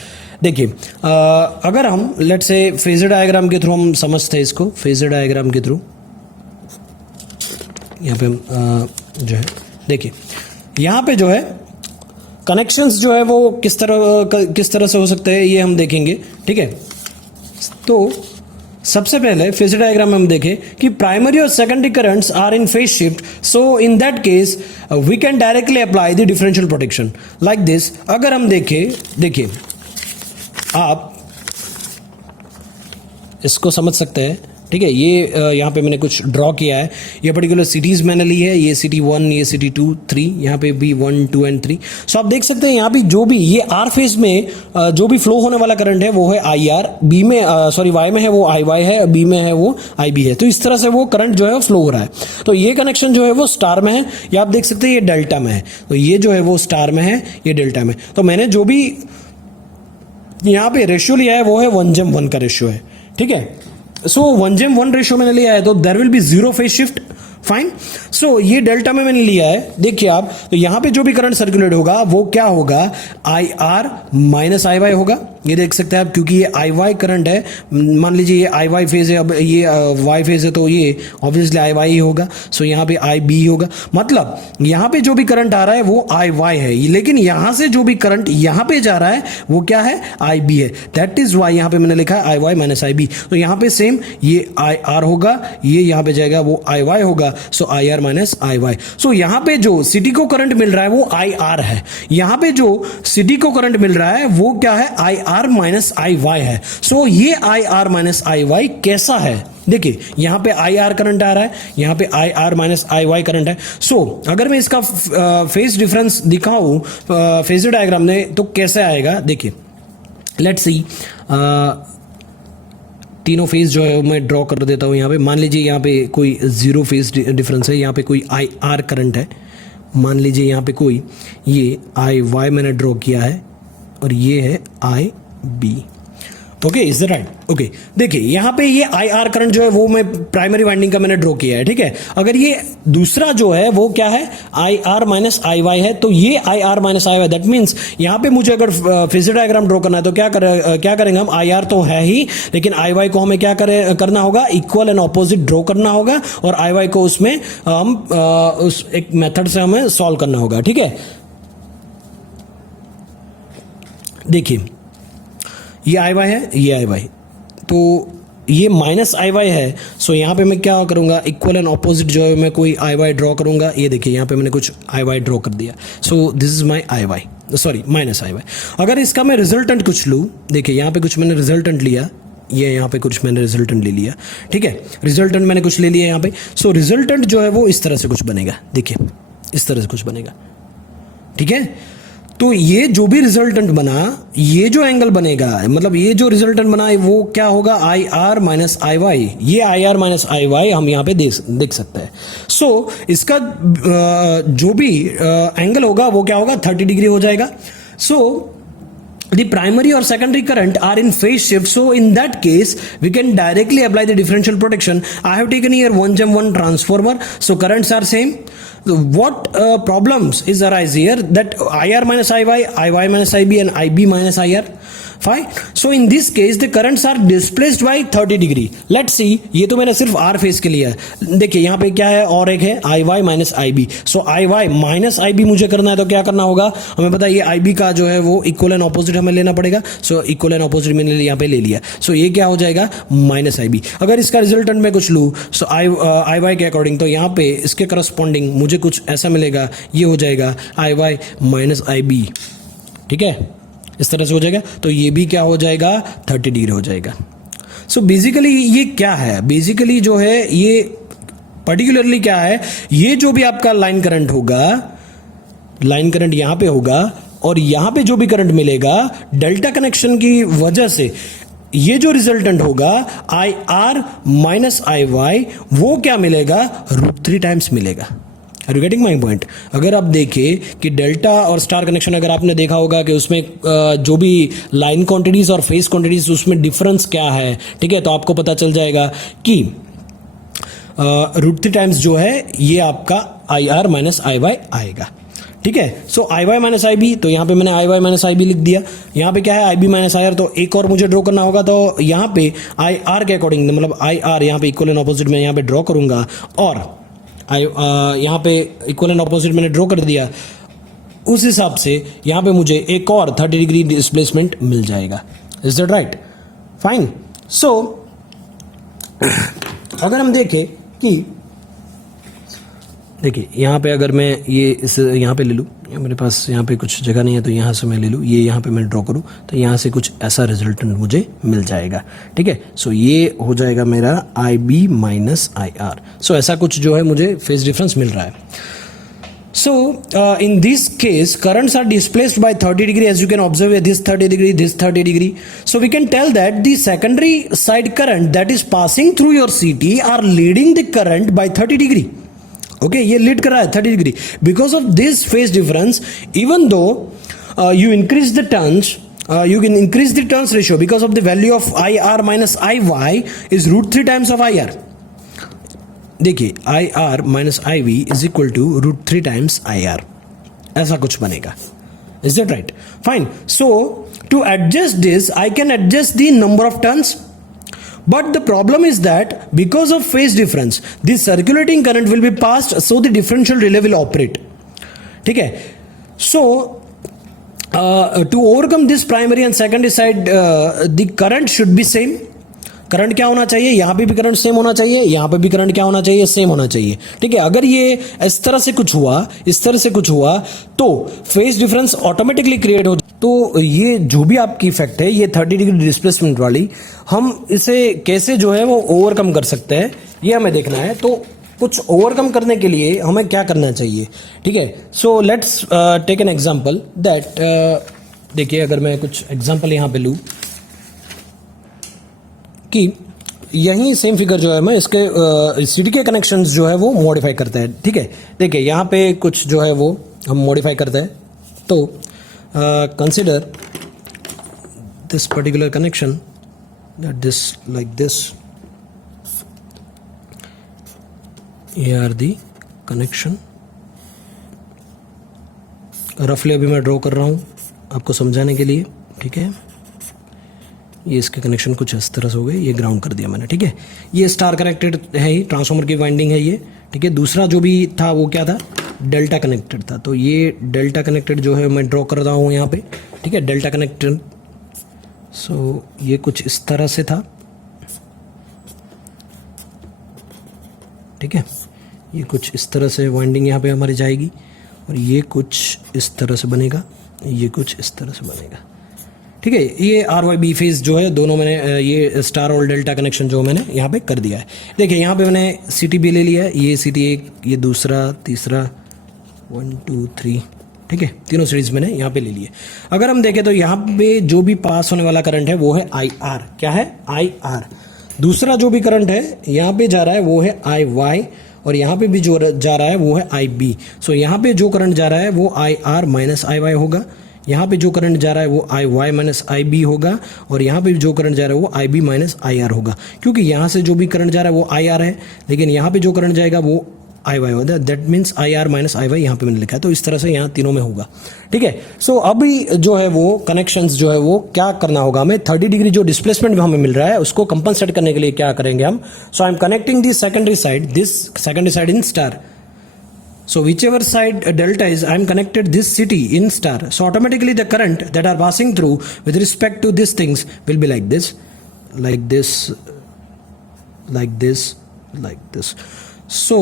देखिए अगर हम लेट्स से फेजर डायग्राम के थ्रू हम समझते हैं इसको, फेजर डायग्राम के थ्रू यहाँ पे हम जो है देखिए यहाँ पे जो है कनेक्शंस जो है वो किस तरह से हो सकते हैं ये हम देखेंगे, ठीक है। तो सबसे पहले फेजर डायग्राम में हम देखें कि प्राइमरी और secondary currents are in phase shift, so in that case we can directly apply the differential protection like this. अगर हम देखिए आप इसको समझ सकते हैं, ठीक है। ये यहाँ पे मैंने कुछ ड्रॉ किया है, ये पर्टिकुलर सिटीज़ मैंने ली है, ये सिटी 1, ये सिटी 2, 3, यहाँ पे भी 1, 2 एंड 3। सो आप देख सकते हैं यहाँ भी जो भी ये आर फेज में जो भी फ्लो होने वाला करंट है वो है आई आर, बी में सॉरी वाई में है वो आई वाई है, बी में है वो आई बी है। तो इस तरह से वो करंट जो है वो फ्लो हो रहा है। तो ये कनेक्शन जो है वो स्टार में है, या आप देख सकते हैं ये डेल्टा में है। तो ये जो है वो स्टार में है, ये डेल्टा में। तो मैंने जो भी यहाँ पे रेशियो लिया है वो है 1:1 का रेशियो है, ठीक है। सो 1:1 रेशियो मैंने लिया है तो there will be zero phase shift, fine. So ये डेल्टा में मैंने लिया है, देखिए आप, तो यहां पे जो भी करंट सर्कुलेट होगा वो क्या होगा, I R minus I Y होगा। ये देख सकते हैं आप, क्योंकि ये आई वाई करंट है, मान लीजिए ये आई वाई फेज है, अब ये वाई फेज है तो ये ऑब्वियसली आई वाई ही होगा। सो यहाँ पे आई बी होगा, मतलब यहाँ पे जो भी करंट आ रहा है वो आई वाई है, लेकिन यहां से जो भी करंट यहाँ पे जा रहा है वो क्या है, आई बी है। दैट इज वाई यहाँ पे मैंने लिखा है आई वाई माइनस आई बी। तो यहाँ पे सेम ये आई आर होगा, ये यहाँ पे जाएगा वो आई वाई होगा, so I R minus I Y. So यहां पे जो सिटी को करंट मिल रहा है वो आई आर है, यहां पे जो सिटी को करंट मिल रहा है वो क्या है, I R minus I Y है। सो ये I R minus I Y कैसा है, देखिए यहां पे आई आर करंट आ रहा है, यहां पे I R minus I Y current है। सो अगर मैं इसका फेज डिफरेंस दिखाऊं फेजर डायग्राम में तो कैसे आएगा, देखिए लेट्स सी तीनों फेज जो है मैं ड्रॉ कर देता हूँ। यहाँ पे मान लीजिए यहाँ पे कोई जीरो फेज डिफरेंस है, यहाँ पे कोई आई आर करंट है, मान लीजिए यहाँ पे कोई ये आई वाई मैंने ड्रॉ किया है और ये है I B, okay, is that right? Okay, देखिए यहाँ पे ये आई आर करंट जो है वो मैं प्राइमरी वाइंडिंग का मैंने ड्रॉ किया है, ठीक है। अगर ये दूसरा जो है वो क्या है, I R minus I Y है, तो ये I R minus I Y, that means यहाँ पे मुझे अगर फेजर डायग्राम ड्रॉ करना है तो क्या करेंगे हम, आई आर तो है ही, लेकिन आई वाई को हमें क्या करना होगा, इक्वल एंड ऑपोजिट ड्रॉ करना होगा, और आई वाई को उसमें हम उस एक मेथड से हमें सॉल्व करना होगा, ठीक है। देखिए ये आई वाई है, ये आई वाई, तो ये माइनस आई वाई है। सो यहाँ पे मैं क्या करूँगा, इक्वल एंड ऑपोजिट जो है मैं कोई आई वाई ड्रॉ करूँगा। ये देखिए यहाँ पे मैंने कुछ आई वाई ड्रॉ कर दिया, so this is my I Y, sorry minus I Y. अगर इसका मैं रिजल्टेंट कुछ लूँ, देखिए यहाँ पे कुछ मैंने रिजल्टेंट लिया, ये यहाँ पे कुछ मैंने रिजल्टेंट ले लिया, ठीक है, रिजल्टेंट मैंने कुछ ले लिया यहाँ पे। सो रिजल्टेंट जो है वो इस तरह से कुछ बनेगा, देखिए इस तरह से कुछ बनेगा, ठीक है। तो ये जो भी रिजल्टेंट बना, ये जो एंगल बनेगा, मतलब ये जो रिजल्टेंट बना वो क्या होगा, I R minus I Y. ये I R minus I Y हम यहाँ पे देख सकते हैं। सो इसका जो भी एंगल होगा वो क्या होगा, 30 डिग्री हो जाएगा। सो the primary or secondary current are in phase shift, so in that case we can directly apply the differential protection. I have taken here 1:1 transformer, so currents are same. What problems is arise here, that IR minus IY minus IB and IB minus IR, fine. So in this case the currents are displaced by 30 degree. Let's see, ये तो मैंने सिर्फ R फेज के लिए है, देखिए यहाँ पे क्या है, और एक है IY माइनस IB। सो IY माइनस IB मुझे करना है तो क्या करना होगा, हमें पता है ये IB का जो है वो इक्वल एंड ऑपोजिट हमें लेना पड़ेगा। सो इक्वल एंड ऑपोजिट मैंने यहाँ पे ले लिया, सो ये क्या हो जाएगा, माइनस IB। अगर इसका रिजल्टेंट में कुछ लूँ, सो IY के अकॉर्डिंग, तो यहाँ पे इसके करस्पॉन्डिंग मुझे कुछ ऐसा मिलेगा, ये हो जाएगा IY माइनस IB, ठीक है, इस तरह से हो जाएगा। तो ये भी क्या हो जाएगा, 30 डिग्री हो जाएगा। सो बेसिकली ये क्या है, बेसिकली जो है ये पर्टिकुलरली क्या है, ये जो भी आपका लाइन करंट होगा लाइन करंट यहां पे होगा और यहां पे जो भी करंट मिलेगा डेल्टा कनेक्शन की वजह से ये जो रिजल्टेंट होगा I R minus I Y, वो क्या मिलेगा, √3 टाइम्स मिलेगा। Are you getting my point? अगर आप देखें कि डेल्टा और स्टार कनेक्शन, अगर आपने देखा होगा कि उसमें जो भी लाइन क्वांटिटीज और फेज क्वांटिटीज उसमें डिफरेंस क्या है, ठीक है, तो आपको पता चल जाएगा कि √3 टाइम्स जो है ये आपका I R minus I Y आएगा। ठीक है, so I Y minus I B, तो यहां पे मैंने I Y minus I B लिख दिया। यहां पे क्या है, I B minus I R, तो एक और मुझे ड्रॉ करना होगा, तो यहां पे आई आर के अकॉर्डिंग, मतलब आई आर यहां पे इक्वल एंड ऑपोजिट में यहां पे ड्रॉ करूंगा, और यहां पे इक्वल एंड ऑपोजिट मैंने ड्रॉ कर दिया। उस हिसाब से यहां पे मुझे एक और 30 डिग्री डिस्प्लेसमेंट मिल जाएगा। Is that right? फाइन। सो अगर हम देखें कि देखिए यहाँ पे अगर मैं ये इस यहाँ पे ले लूँ, मेरे पास यहाँ पे कुछ जगह नहीं है तो यहाँ से मैं ले लूँ, ये यहाँ पे मैं ड्रॉ करूँ तो यहाँ से कुछ ऐसा रिजल्टेंट मुझे मिल जाएगा। ठीक है, सो ये हो जाएगा मेरा आई बी माइनस आई आर। सो ऐसा कुछ जो है मुझे फेज डिफरेंस मिल रहा है। So in this case currents are displaced by 30 degree, as you can observe this 30 degree, this 30 degree. So we can tell that the secondary side current that is passing through your CT are leading the current by 30 degree. Okay, ये lead कर रहा है 30 degree. Because of this phase difference, even though you increase the turns, you can increase the turns ratio because of the value of IR minus IY is √3 times of IR. देखिए I R minus I V is equal to √3 times I R, ऐसा कुछ बनेगा। Is that right? Fine. So to adjust this I can adjust the number of turns, but the problem is that because of phase difference this circulating current will be passed, so the differential relay will operate. ठीक है, so to overcome this primary and secondary side the current should be same. Current क्या होना चाहिए, यहां पे भी करंट सेम होना चाहिए, यहां पे भी करंट क्या होना चाहिए, सेम होना चाहिए। ठीक है, अगर ये इस तरह से कुछ हुआ, इस तरह से कुछ हुआ, तो फेज डिफरेंस ऑटोमेटिकली क्रिएट हो। तो ये जो भी आपकी इफेक्ट है, ये 30 डिग्री डिस्प्लेसमेंट वाली, हम इसे कैसे जो है वो ओवरकम कर सकते हैं, ये हमें देखना है। तो कुछ ओवरकम करने के लिए हमें क्या करना चाहिए? ठीक है, so let's take an example that, देखिए अगर मैं कुछ एग्जाम्पल यहां पे लूं कि यही सेम फिगर जो है मैं इसके सीटी के कनेक्शंस जो है वो मॉडिफाई करते हैं। ठीक है, देखिए यहाँ पे कुछ जो है वो हम मॉडिफाई करते हैं। तो consider this particular connection that this like this, ये आर दी कनेक्शन। रफली अभी मैं ड्रॉ कर रहा हूँ आपको समझाने के लिए। ठीक है, ये इसके कनेक्शन कुछ इस तरह से हो गए, ये ग्राउंड कर दिया मैंने। ठीक है, ये स्टार कनेक्टेड है ही, ट्रांसफार्मर की वाइंडिंग है ये। ठीक है, दूसरा जो भी था वो क्या था, डेल्टा कनेक्टेड था। तो ये डेल्टा कनेक्टेड जो है मैं ड्रॉ कर रहा हूँ यहाँ पे। ठीक है, डेल्टा कनेक्टेड। सो ये कुछ इस तरह से था। ठीक है, ये कुछ इस तरह से वाइंडिंग यहाँ पे हमारी जाएगी, और ये कुछ इस तरह से बनेगा, ये कुछ इस तरह से बनेगा। ठीक है, ये आर वाई बी फेज जो है दोनों मैंने ये स्टार और डेल्टा कनेक्शन जो मैंने यहाँ पे कर दिया है। देखिए यहाँ पे मैंने सिटी बी ले लिया है, ये सिटी एक, ये दूसरा, तीसरा, 1 2 3। ठीक है, तीनों सीरीज मैंने यहाँ पे ले लिए। अगर हम देखें तो यहाँ पे जो भी पास होने वाला करंट है वो है आई आर। क्या है? I are. दूसरा जो भी करंट है यहाँ पे जा रहा है वो है आई वाई, और यहाँ पे भी जो जा रहा है वो है आई बी। सो यहाँ पे जो करंट जा रहा है वो I R minus I Y होगा, यहाँ पे जो करंट जा रहा है वो I Y minus I B होगा, और यहाँ पे जो करंट जा रहा है वो आई बी माइनस आई आर होगा। क्योंकि यहाँ से जो भी करंट जा रहा है वो आई आर है, लेकिन यहाँ पे जो करंट जाएगा वो आई वाई होगा। That means I R minus I Y यहाँ पे मैंने लिखा है। तो इस तरह से यहाँ तीनों में होगा। ठीक है, सो अभी जो है वो कनेक्शंस जो है वो क्या करना होगा हमें, 30 डिग्री जो डिस्प्लेसमेंट हमें मिल रहा है उसको कंपनसेट करने के लिए क्या करेंगे हम। So I am connecting this secondary side in star. So whichever side delta is, I am connected this city in star. So automatically the current that are passing through with respect to these things will be like this, like this, like this, like this. So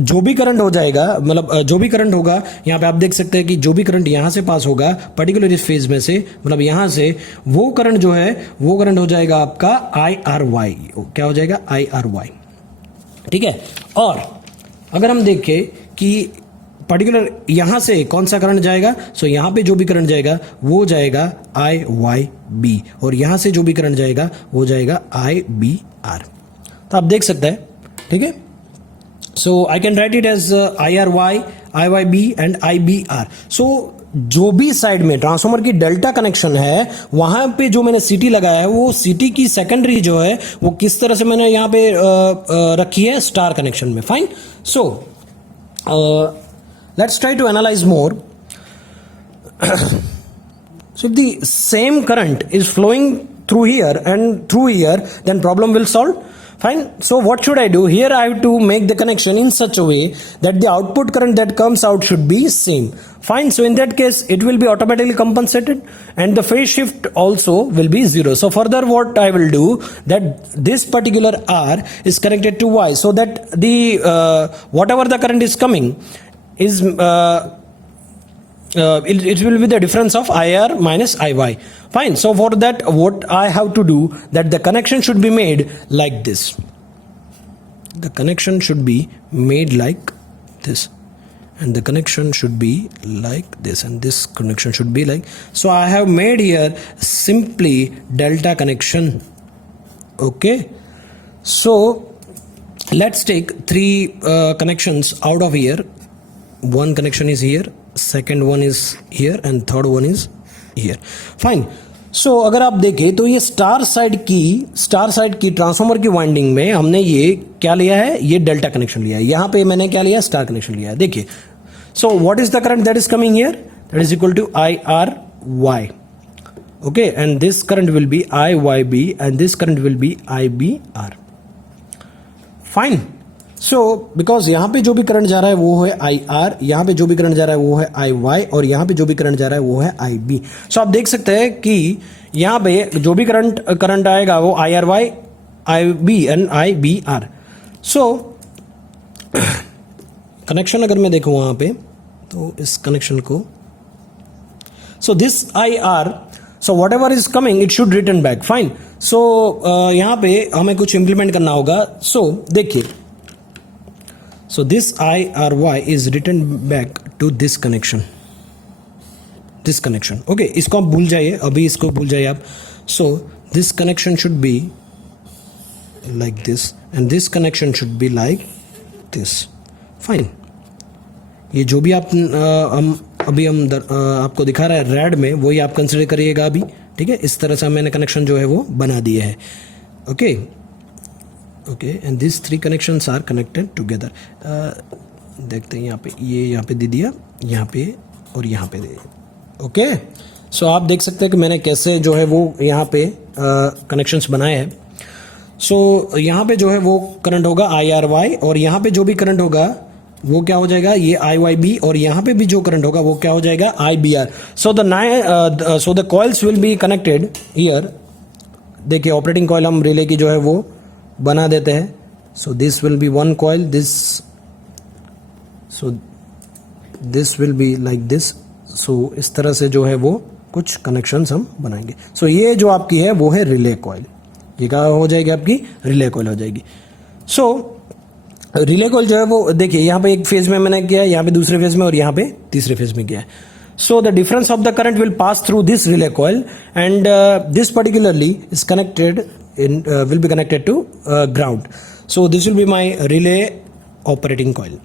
जो भी करंट हो जाएगा, मतलब जो भी करंट होगा, यहाँ पे आप देख सकते हैं कि जो भी करंट यहाँ से पास होगा पर्टिकुलर इस फेज में से, मतलब यहाँ से, वो करंट जो है वो करंट हो जाएगा आपका IRY. क्या हो जाएगा? IRY. ठीक है. और अगर हम देखें कि पर्टिकुलर यहां से कौन सा करंट जाएगा, सो यहां पे जो भी करंट जाएगा वो जाएगा आई वाई बी, और यहां से जो भी करंट जाएगा वो जाएगा आई बी आर। तो आप देख सकते हैं, ठीक है। So I can write it as I R Y, I Y B and I B R. So जो भी साइड में ट्रांसफार्मर की डेल्टा कनेक्शन है वहां पे जो मैंने सीटी लगाया है वो सीटी की सेकेंडरी जो है वो किस तरह से मैंने यहां पे रखी है, स्टार कनेक्शन में। Fine. So let's try to analyze more. So if the same current is flowing through here and through here, then problem will solve. Fine. So what should I do? Here I have to make the connection in such a way that the output current that comes out should be same. Fine. So in that case, it will be automatically compensated and the phase shift also will be zero. So further what I will do, that this particular R is connected to Y, so that the whatever the current is coming is it will be the difference of IR minus IY. Fine. So for that what I have to do, that the connection should be made like this. The connection should be made like this, and the connection should be like this, and this connection should be like. So I have made here simply delta connection. Okay. So let's take three connections out of here. One connection is here, second one is here, and third one is here. Fine. So अगर आप देखें तो ये स्टार साइड की ट्रांसफार्मर की वाइंडिंग में हमने ये क्या लिया है, ये डेल्टा कनेक्शन लिया है। यहाँ पे मैंने क्या लिया, स्टार कनेक्शन लिया है। देखिए, so what is the current that is coming here, that is equal to I R Y, okay, and this current will be I Y B, and this current will be I B R. Fine. So because यहां पे जो भी करंट जा रहा है वो है आई आर, यहां पे जो भी करंट जा रहा है वो है आई वाई, और यहां पे जो भी करंट जा रहा है वो है आई बी। सो आप देख सकते हैं कि यहां पे जो भी करंट आएगा वो I R Y, I B and I B R. So connection अगर मैं देखूं वहां पे तो इस कनेक्शन को, so this I R, so whatever is coming it should return back. Fine. So यहां पे हमें कुछ इंप्लीमेंट करना होगा। सो देखिए, so this IRY is written back to this connection, okay, इसको आप भूल जाइए, अभी इसको भूल जाइए आप। so this connection should be like this and this connection should be like this. fine. ये जो भी आप हम आपको दिखा रहा है रेड में, वही आप कंसिडर करिएगा अभी, ठीक है। इस तरह से मैंने कनेक्शन जो है वो बना दिए है। Okay, okay, and this three connections are connected together. देखते हैं यहाँ पे, ये यहाँ पे दे दिया, यहाँ पे और यहाँ पे दे दिया। ओके, सो आप देख सकते हैं कि मैंने कैसे जो है वो यहाँ पे कनेक्शंस बनाए हैं। सो यहाँ पे जो है वो करंट होगा आई आर वाई, और यहाँ पे जो भी करंट होगा वो क्या हो जाएगा, ये आई वाई बी, और यहाँ पे भी जो करंट होगा वो क्या हो जाएगा, I B R. So the coils will be connected here. देखिए, ऑपरेटिंग कॉइल हम रिले की जो है वो बना देते हैं। So this will be one coil, so this will be like this. So इस तरह से जो है वो कुछ कनेक्शंस हम बनाएंगे। सो ये जो आपकी है वो है रिले कॉइल, ये क्या हो जाएगी, आपकी रिले कॉइल हो जाएगी। सो रिले कॉइल जो है वो देखिए, यहाँ पे एक फेज में मैंने किया है, यहाँ पे दूसरे फेज में, और यहाँ पे तीसरे फेज में किया है। So the difference of the current will pass through this relay coil, and this particularly is connected will be connected to ground. So this will be my relay operating coil.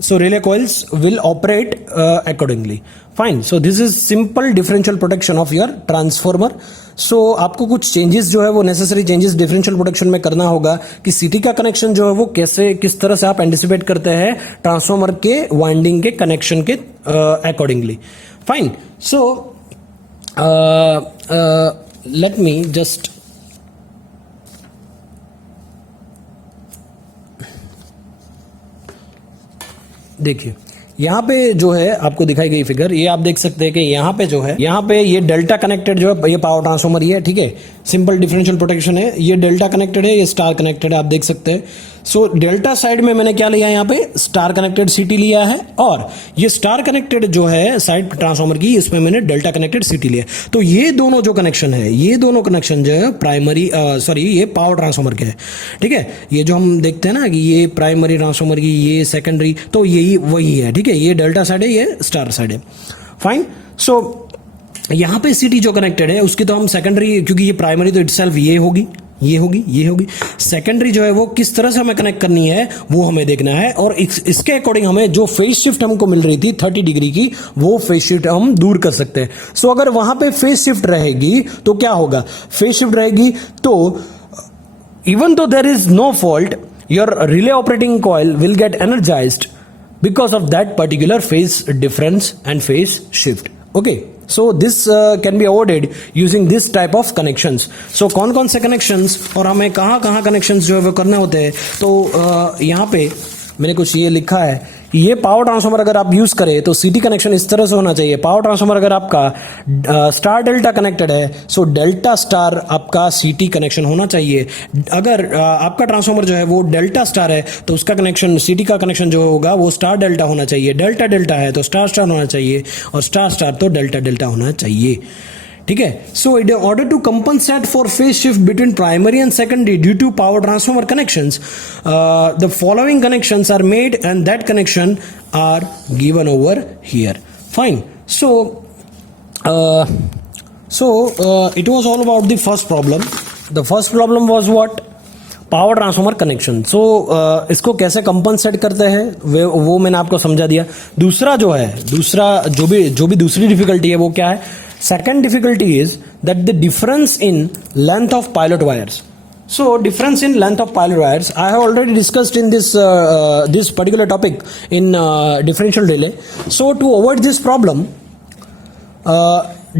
So relay coils will operate accordingly. Fine. So this is simple differential protection of your transformer. So आपको कुछ चेंजेस जो है वो नेसेसरी चेंजेस डिफरेंशियल प्रोटेक्शन में करना होगा कि सीटी का कनेक्शन जो है वो कैसे, किस तरह से आप एंटिसिपेट करते हैं ट्रांसफॉर्मर के वाइंडिंग के कनेक्शन के accordingly. Fine. So let me just देखिए, यहाँ पे जो है आपको दिखाई गई फिगर, ये आप देख सकते हैं कि यहाँ पे जो है, यहाँ पे ये डेल्टा कनेक्टेड जो है, ये पावर ट्रांसफॉर्मर ही है, ठीक है। सिंपल डिफरेंशियल प्रोटेक्शन है, ये डेल्टा कनेक्टेड है, ये स्टार कनेक्टेड है, आप देख सकते हैं। सो डेल्टा साइड में मैंने क्या लिया है, यहाँ पे स्टार कनेक्टेड सीटी लिया है, और ये स्टार कनेक्टेड जो है साइड ट्रांसफॉर्मर की, इसमें मैंने डेल्टा कनेक्टेड सीटी लिया। तो ये दोनों जो कनेक्शन है, ये दोनों कनेक्शन जो है प्राइमरी ये पावर ट्रांसफॉर्मर के है, ठीक है। ये जो हम देखते हैं ना कि ये प्राइमरी ट्रांसफॉर्मर की, ये सेकेंडरी, तो यही वही है, ठीक है। ठीक है, ये डेल्टा साइड है, ये स्टार साइड है। फाइन। सो यहाँ पे सिटी जो कनेक्टेड है उसकी तो हम सेकेंडरी, क्योंकि ये प्राइमरी तो इटसेल्फ ये होगी, ये होगी, ये होगी। सेकेंडरी जो है वो किस तरह से हमें कनेक्ट करनी है वो हमें देखना है, और इसके अकॉर्डिंग हमें जो फेज शिफ्ट हमको मिल रही थी 30 डिग्री की, वो फेज शिफ्ट हम दूर कर सकते हैं। सो अगर वहां पे फेज शिफ्ट रहेगी तो क्या होगा, फेज शिफ्ट रहेगी तो even though there is no fault, your relay operating coil will get energised because of that particular phase difference and phase shift. Okay, so this can be avoided using this type of connections. So कौन से connections और हमें कहाँ connections जो है वो करने होते हैं, तो यहाँ पे मैंने कुछ ये लिखा है, ये पावर ट्रांसफार्मर अगर आप यूज करें तो सीटी कनेक्शन इस तरह से होना चाहिए। पावर ट्रांसफार्मर अगर आपका स्टार डेल्टा कनेक्टेड है, सो डेल्टा स्टार आपका सीटी कनेक्शन होना चाहिए। अगर आपका ट्रांसफार्मर जो है वो डेल्टा स्टार है तो उसका कनेक्शन, सीटी का कनेक्शन जो होगा वो स्टार डेल्टा होना चाहिए। डेल्टा डेल्टा है तो स्टार स्टार होना चाहिए, और स्टार स्टार तो डेल्टा डेल्टा होना चाहिए। ठीक है। सो in order to compensate for phase shift between primary and secondary due to power transformer connections, the following connections are made and that connection are given over here. Fine. So it was all about the first problem. The first problem was what? Power transformer connection. So इसको कैसे कंपनसेट करते हैं वो मैंने आपको समझा दिया। दूसरा जो है, जो भी दूसरी डिफिकल्टी है वो क्या है? Second difficulty is that the difference in length of pilot wires. So difference in length of pilot wires, I have already discussed in this particular topic in differential relay. So to avoid this problem,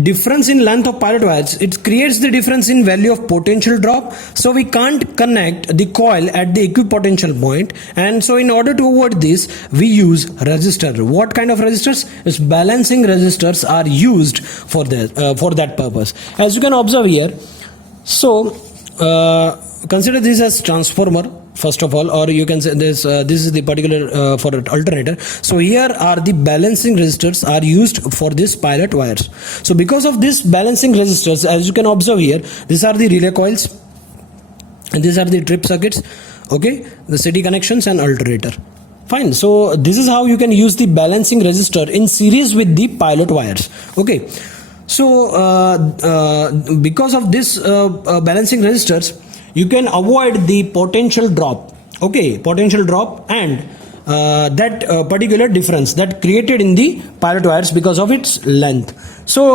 difference in length of pilot wires, it creates the difference in value of potential drop. So we can't connect the coil at the equipotential point, and so in order to avoid this, we use resistor. What kind of resistors? Is balancing resistors are used for that purpose. As you can observe here, so consider this as transformer first of all, or you can say this is the particular for alternator. So here are the balancing resistors are used for this pilot wires. So because of this balancing resistors, as you can observe here, these are the relay coils and these are the trip circuits, okay, the city connections and alternator. Fine. So this is how you can use the balancing resistor in series with the pilot wires. Okay. So because of this balancing resistors, you can avoid the potential drop. Okay, potential drop and that particular difference that created in the pilot wires because of its length. So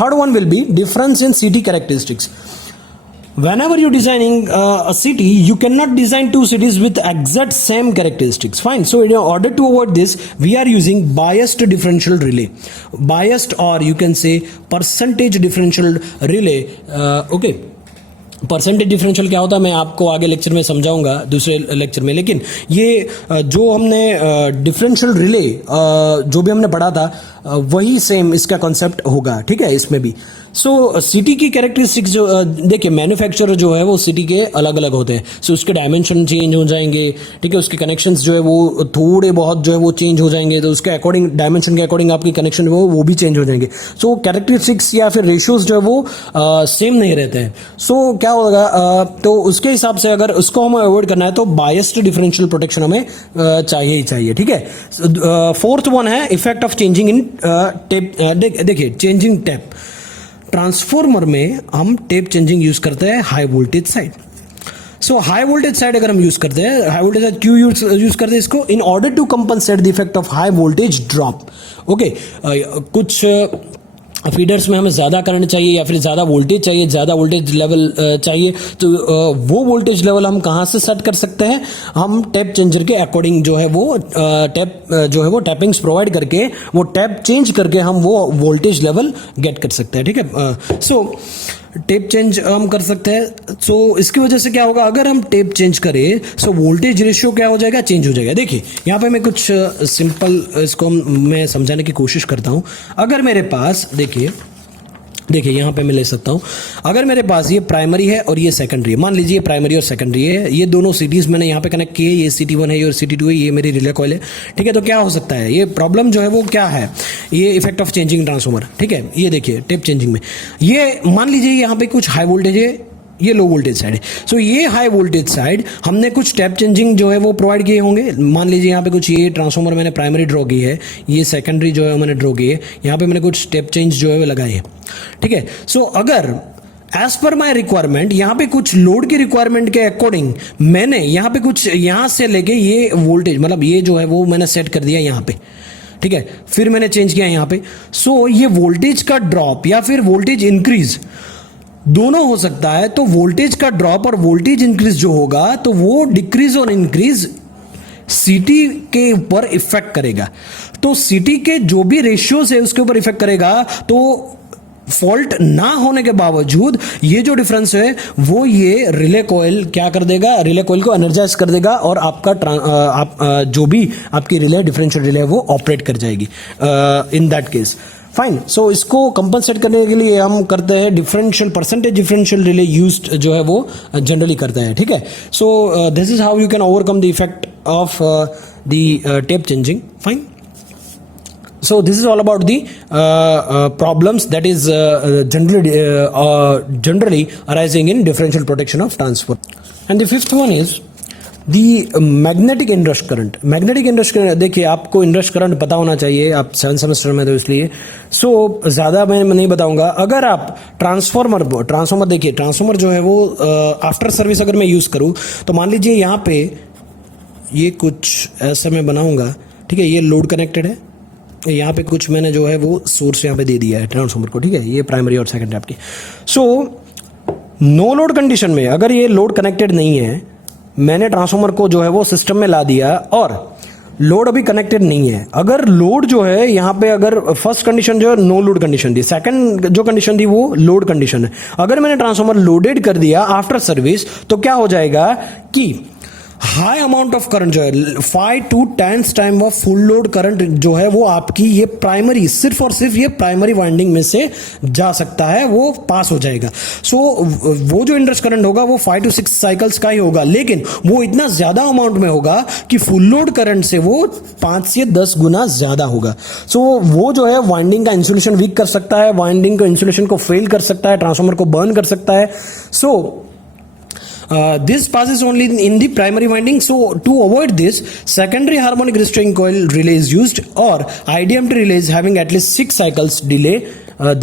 third one will be difference in CT characteristics. Whenever you're designing a city, you cannot design two cities with exact same characteristics. Fine. So in order to avoid this, we are using biased differential relay. Biased, or you can say percentage differential relay. Okay. Percentage differential क्या होता है मैं आपको आगे लेक्चर में समझाऊंगा, दूसरे लेक्चर में। लेकिन ये जो हमने डिफरेंशियल रिले जो भी हमने पढ़ा था वही सेम इसका कॉन्सेप्ट होगा, ठीक है, इसमें भी। सो सिटी की कैरेक्टरिस्टिक्स जो देखिए, मैन्युफैक्चरर जो है वो सिटी के अलग अलग होते हैं। सो उसके डायमेंशन चेंज हो जाएंगे, ठीक है, उसके कनेक्शंस जो है वो थोड़े बहुत जो है वो चेंज हो जाएंगे, तो उसके अकॉर्डिंग, डायमेंशन के अकॉर्डिंग आपकी कनेक्शन वो भी चेंज हो जाएंगे। सो कैरेक्टरिस्टिक्स या फिर रेशियोज जो है वो सेम नहीं रहते हैं। सो क्या होगा, तो उसके हिसाब से अगर उसको हमें अवॉइड करना है तो बायस्ड डिफरेंशियल प्रोटेक्शन हमें चाहिए ही चाहिए, ठीक है। फोर्थ वन है effect of changing in tap. देखिए, चेंजिंग टेप ट्रांसफॉर्मर में हम टेप चेंजिंग यूज करते हैं high voltage side. So high voltage side अगर हम यूज करते हैं, हाई वोल्टेज साइड क्यों यूज करते हैं इसको? In order to compensate the effect of high voltage drop. Okay, कुछ फीडर्स में हमें ज़्यादा करंट चाहिए या फिर ज़्यादा वोल्टेज चाहिए, ज़्यादा वोल्टेज लेवल चाहिए, तो वो वोल्टेज लेवल हम कहाँ से सेट कर सकते हैं? हम टैप चेंजर के अकॉर्डिंग जो है वो टैपिंग्स प्रोवाइड करके, वो टैप चेंज करके हम वो वोल्टेज लेवल गेट कर सकते हैं, ठीक है। सो टेप चेंज हम कर सकते हैं। सो इसकी वजह से क्या होगा, अगर हम टेप चेंज करें सो वोल्टेज रेशियो क्या हो जाएगा, चेंज हो जाएगा। देखिए यहाँ पे मैं कुछ सिंपल इसको मैं समझाने की कोशिश करता हूँ। अगर मेरे पास देखिए यहाँ पे मैं ले सकता हूँ, अगर मेरे पास ये प्राइमरी है और ये सेकेंडरी है, मान लीजिए प्राइमरी और सेकेंडरी है, ये दोनों सीटीज मैंने यहाँ पे कनेक्ट किए, ये CT1 है और CT2 है, ये मेरी रिले कॉइल है, ठीक है। तो क्या हो सकता है, ये प्रॉब्लम जो है वो क्या है, ये इफेक्ट ऑफ चेंजिंग ट्रांसफॉर्मर, ठीक है। ये देखिए टेप चेंजिंग में ये मान लीजिए यहाँ पे कुछ हाई वोल्टेज है ये लो वोल्टेज साइड है। सो ये हाई वोल्टेज साइड हमने कुछ स्टेप चेंजिंग जो है वो प्रोवाइड किए होंगे। मान लीजिए यहाँ पे कुछ ये ट्रांसफॉर्मर मैंने प्राइमरी ड्रॉ की है, ये सेकेंडरी जो है मैंने ड्रॉ की है, यहाँ पे मैंने कुछ स्टेप चेंज जो है वो लगाए हैं, ठीक है। सो अगर एज पर माई रिक्वायरमेंट यहाँ पे कुछ लोड की रिक्वायरमेंट के अकॉर्डिंग मैंने यहाँ पे कुछ यहाँ से लेके ये वोल्टेज मतलब ये जो है वो मैंने सेट कर दिया यहाँ पे, ठीक है, फिर मैंने चेंज किया यहाँ पे। सो ये वोल्टेज का ड्रॉप या फिर वोल्टेज इंक्रीज दोनों हो सकता है। तो वोल्टेज का ड्रॉप और वोल्टेज इंक्रीज जो होगा तो वो डिक्रीज और इंक्रीज सीटी के ऊपर इफेक्ट करेगा। तो सीटी के जो भी रेशियोज है उसके ऊपर इफेक्ट करेगा। तो फॉल्ट ना होने के बावजूद ये जो डिफरेंस है वो ये रिले कॉइल क्या कर देगा, रिले कॉइल को एनर्जाइज कर देगा और आपका जो भी आपकी रिले डिफरेंशियल रिले वो ऑपरेट कर जाएगी इन दैट केस। फाइन। सो इसको कंपनसेट करने के लिए हम करते हैं differential percentage differential relay used जो है वो जनरली करते हैं, ठीक है। सो this is how you can overcome the effect of the tap changing. Fine. So this is all about the problems that is generally arising in differential protection of transformer. And the fifth one is the magnetic inrush current. Magnetic inrush current, देखिए आपको inrush current पता होना चाहिए, आप 7th सेमेस्टर में तो इसलिए ज़्यादा मैं नहीं बताऊंगा। अगर आप ट्रांसफॉर्मर देखिए, ट्रांसफॉर्मर जो है वो आफ्टर सर्विस अगर मैं यूज़ करूँ तो मान लीजिए यहाँ पे ये कुछ ऐसा मैं बनाऊंगा, ठीक है, ये लोड कनेक्टेड है, यहाँ पे कुछ मैंने जो है वो सोर्स यहाँ पे दे दिया है ट्रांसफॉर्मर को, ठीक है, ये प्राइमरी और सेकंडरी आपकी। सो नो लोड कंडीशन में अगर ये लोड कनेक्टेड नहीं है, मैंने ट्रांसफॉर्मर को जो है वो सिस्टम में ला दिया और लोड अभी कनेक्टेड नहीं है। अगर लोड जो है यहाँ पे अगर फर्स्ट कंडीशन जो है नो लोड कंडीशन थी, सेकंड जो कंडीशन थी वो लोड कंडीशन है। अगर मैंने ट्रांसफॉर्मर लोडेड कर दिया आफ्टर सर्विस तो क्या हो जाएगा कि हाई अमाउंट ऑफ करंट जो है 5 to 10 time of full load current जो है वो आपकी ये प्राइमरी सिर्फ और सिर्फ ये प्राइमरी वाइंडिंग में से जा सकता है, वो पास हो जाएगा। सो वो जो इंडक्स करंट होगा वो 5 to 6 साइकिल्स का ही होगा, लेकिन वो इतना ज्यादा अमाउंट में होगा कि फुल लोड करंट से वो 5 से 10 गुना ज्यादा होगा। सो वो जो है वाइंडिंग का इंसुलेशन वीक कर सकता है, वाइंडिंग का इंसुलेशन को फेल कर सकता है, ट्रांसफॉर्मर को बर्न कर सकता है। सो this passes only in the primary winding. So to avoid this, secondary harmonic restraining coil relay is used or IDMT relays having at least 6 cycles delay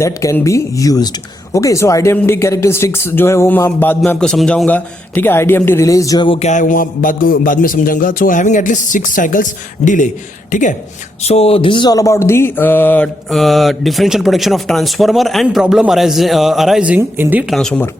that can be used. Okay, so IDMT characteristics जो है वो मैं बाद में आपको समझाऊंगा, ठीक है। IDMT relays जो है वो क्या है वो मैं बाद में समझाऊंगा। So having at least 6 cycles delay, ठीक है। So this is all about the differential protection of transformer and problem arising in the transformer.